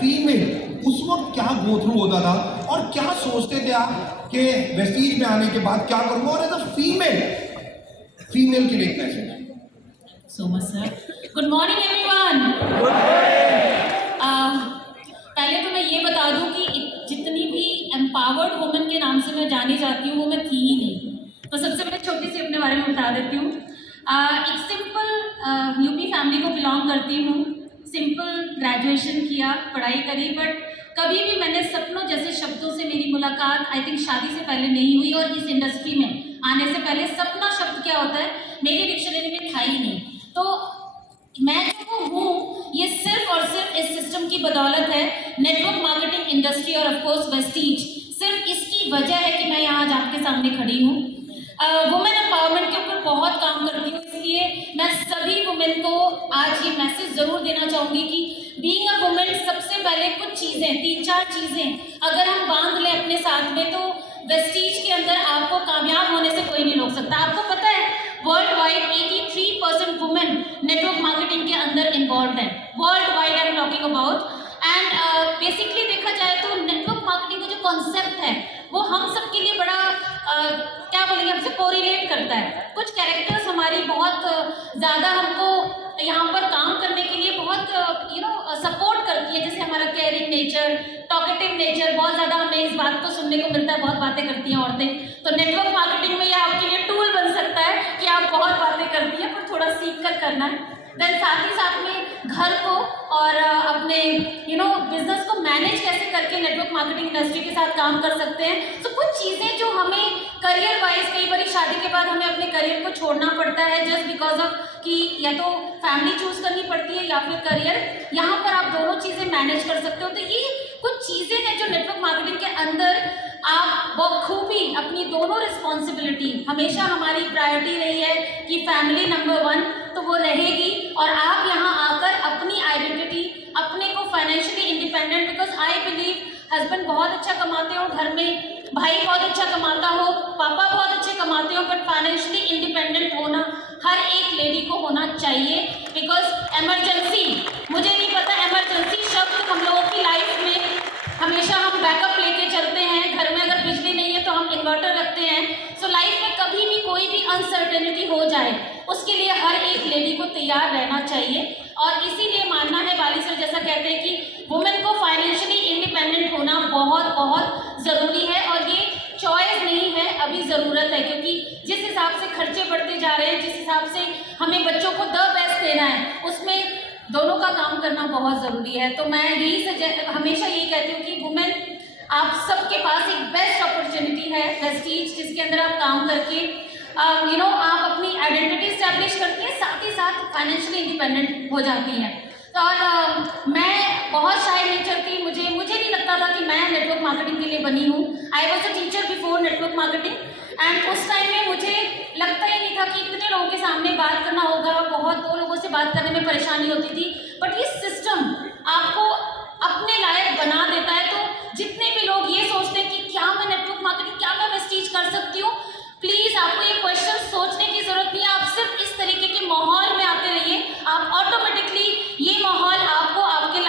Female, उस वक्त क्या गो थ्रू होता था और क्या सोचते थे आप कि वेस्टीज में आने के बाद क्या करूँगा, और एज अ फीमेल के लिए एक message. So much sir. Good morning everyone. पहले तो मैं ये बता दूं कि जितनी भी एम्पावर्ड वुमेन के नाम से मैं जानी जाती हूँ वो मैं थी ही नहीं। तो सबसे पहले छोटी सी अपने बारे में बता देती हूँ। एक सिंपल यूपी फैमिली को बिलोंग करती हूँ। सिंपल ग्रेजुएशन किया, पढ़ाई करी, बट कभी भी मैंने सपनों जैसे शब्दों से मेरी मुलाकात आई थिंक शादी से पहले नहीं हुई, और इस इंडस्ट्री में आने से पहले सपना शब्द क्या होता है मेरी डिक्शनरी में था ही नहीं। तो मैं जो हूँ ये सिर्फ और सिर्फ इस सिस्टम की बदौलत है, नेटवर्क मार्केटिंग इंडस्ट्री और ऑफ कोर्स वेस्टीज। सिर्फ इसकी वजह है कि मैं यहाँ आज आपके सामने खड़ी हूँ। वुमेन एम्पावरमेंट के ऊपर बहुत काम करती हूँ, इसलिए मैं सभी वुमेन को आज ये मैसेज ज़रूर देना चाहूँगी कि बीइंग अ वुमेन सबसे पहले कुछ चीज़ें, 3-4 चीज़ें अगर हम बांध लें अपने साथ में, तो वेस्टीज के अंदर आपको कामयाब होने से कोई नहीं रोक सकता। आपको पता है world wide 83% women network marketing के अंदर इन्वॉल्व है। World wide I am talking about. And basically देखा जाए तो नेटवर्क मार्केटिंग का जो कॉन्सेप्ट है वो हम सब के लिए बड़ा क्या बोलेंगे, हमसे कोरिलेट करता है। कुछ कैरेक्टर्स हमारी बहुत ज़्यादा हमको यहाँ पर काम करने के लिए बहुत सपोर्ट करती है, जैसे हमारा केयरिंग नेचर, टॉकेटिव नेचर, बहुत ज़्यादा हमें इस बात को सुनने को मिलता है, बहुत बातें करती हैं औरतें। तो नेटवर्क मार्केटिंग में यह आपके लिए टूल बन सकता है कि आप बहुत बातें करती हैं पर थोड़ा सीख कर करना है। देन साथ ही साथ में घर को और अपने बिजनेस को मैनेज कैसे करके नेटवर्क मार्केटिंग इंडस्ट्री के साथ काम कर सकते हैं। तो कुछ चीज़ें जो हमें करियर वाइज, कई बार शादी के बाद हमें अपने करियर को छोड़ना पड़ता है जस्ट बिकॉज ऑफ कि या तो फैमिली चूज करनी पड़ती है या फिर करियर, यहाँ पर आप दोनों चीज़ें मैनेज कर सकते हो। तो ये कुछ चीज़ें हैं जो नेटवर्क मार्केटिंग के अंदर आप बखूबी अपनी दोनों रिस्पॉन्सिबिलिटी, हमेशा हमारी प्रायोरिटी रही है कि फैमिली नंबर 1, तो वो रहेगी। और आप यहाँ आकर अपनी आइडेंटिटी, अपने को financially independent, because I believe husband बहुत अच्छा कमाते हो घर में, भाई बहुत अच्छा कमाता हो, पापा बहुत अच्छे कमाते हो, बट फाइनेंशियली इंडिपेंडेंट होना हर एक लेडी को होना चाहिए। बिकॉज इमरजेंसी, मुझे नहीं पता, इमरजेंसी शब्द हम लोगों की लाइफ में हमेशा हम बैकअप लेके चलते हैं। घर में अगर बिजली नहीं है तो हम इन्वर्टर रखते हैं। सो लाइफ में कभी भी कोई भी अनसर्टेनिटी हो जाए उसके लिए हर एक लेडी को तैयार रहना चाहिए। और इसीलिए मानना है, वाली सर जैसा कहते हैं कि वुमेन को फाइनेंशियली इंडिपेंडेंट होना बहुत बहुत ज़रूरी है। और ये चॉइस नहीं है, अभी ज़रूरत है, क्योंकि जिस हिसाब से खर्चे बढ़ते जा रहे हैं, जिस हिसाब से हमें बच्चों को द बेस्ट देना है, उसमें दोनों का काम करना बहुत ज़रूरी है। तो मैं हमेशा यही कहती हूँ कि वुमेन, आप सबके पास एक बेस्ट अपॉर्चुनिटी है वेस्टीज, जिसके अंदर आप काम करके आप अपनी आइडेंटिटी स्टैब्लिश करती हैं, साथ ही साथ फाइनेंशियली इंडिपेंडेंट हो जाती हैं। तो और मैं बहुत शाय नेचर की, मुझे नहीं लगता था कि मैं नेटवर्क मार्केटिंग के लिए बनी हूँ। I was a teacher before network marketing, and उस टाइम में मुझे लगता ही नहीं था कि इतने लोगों के सामने बात करना होगा, बहुत 2 लोगों से बात करने में परेशानी होती थी। बट ये सिस्टम आपको अपने लायक बना देता है। तो जितने भी लोग ये सोचते हैं कि क्या मैं नेटवर्क मार्केटिंग, क्या मैं वेस्टीज कर सकती हूँ, प्लीज़ आपको ये क्वेश्चन सोचने की ज़रूरत नहीं है। आप सिर्फ इस तरीके के माहौल में आते रहिए, आप ऑटोमेटिकली ये माहौल आपको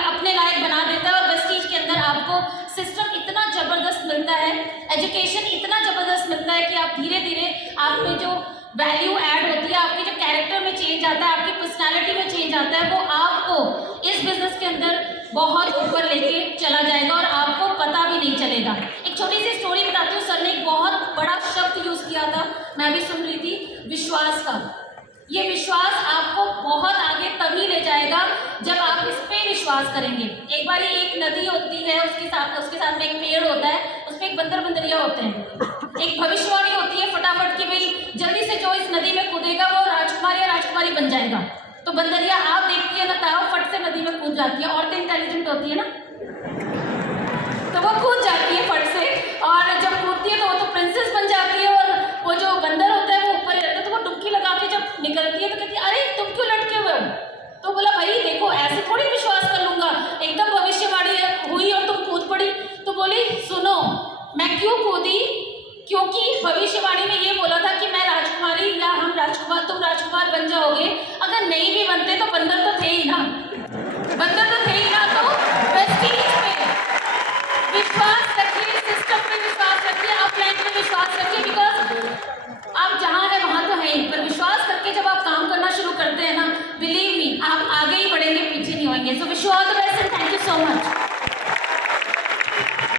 अपने लायक बना देता है। और वेस्टीज के अंदर आपको सिस्टम इतना ज़बरदस्त मिलता है, एजुकेशन इतना ज़बरदस्त मिलता है कि आप धीरे धीरे आप में जो वैल्यू ऐड होती है, आपके जो कैरेक्टर में चेंज आता है, आपकी पर्सनैलिटी में चेंज आता है, वो आपको इस बिजनेस के अंदर बहुत ऊपर लेके चला जाएगा और आपको पता भी नहीं चलेगा। एक छोटी सी स्टोरी बताती हूँ। सर ने एक बहुत बड़ा शब्द यूज़ किया था, मैं भी सुन रही थी, विश्वास का। ये विश्वास आपको बहुत आगे तभी ले जाएगा जब आप इस पे विश्वास करेंगे। एक बार एक नदी होती है, उसके साथ में एक पेड़ होता है, उसमें एक बंदरिया होते हैं। एक भविष्यवाणी होती है फटाफट कि भाई जल्दी से जो इस नदी में कूदेगा वो राजकुमार या राजकुमारी बन जाएगा। तो बंदरिया आप देखती है ना, ताव फट से नदी में कूद जाती है। औरतें इंटेलिजेंट होती है ना, तो वो कूद जाती है फट से, और जब कूदती है तो वो तो प्रिंसेस बन जाती है, और वो जो बंदर होता है वो ऊपर रहता है। तो वो डुबकी लगा के जब निकलती है तो कहती है, अरे तुम क्यों लटके हुए हो? तो बोला, भाई देखो ऐसे थोड़ी विश्वास कर लूंगा, एकदम भविष्यवाणी हुई और तुम कूद पड़ी। तो बोली, सुनो मैं क्यों कूदी, क्योंकि भविष्यवाणी में ये बोला था कि मैं राजकुमारी या हम राजकुमार, तुम राजकुमार बन जाओगे। अगर नहीं भी बनते तो बंदर तो थे ही ना, बंदर तो थे ही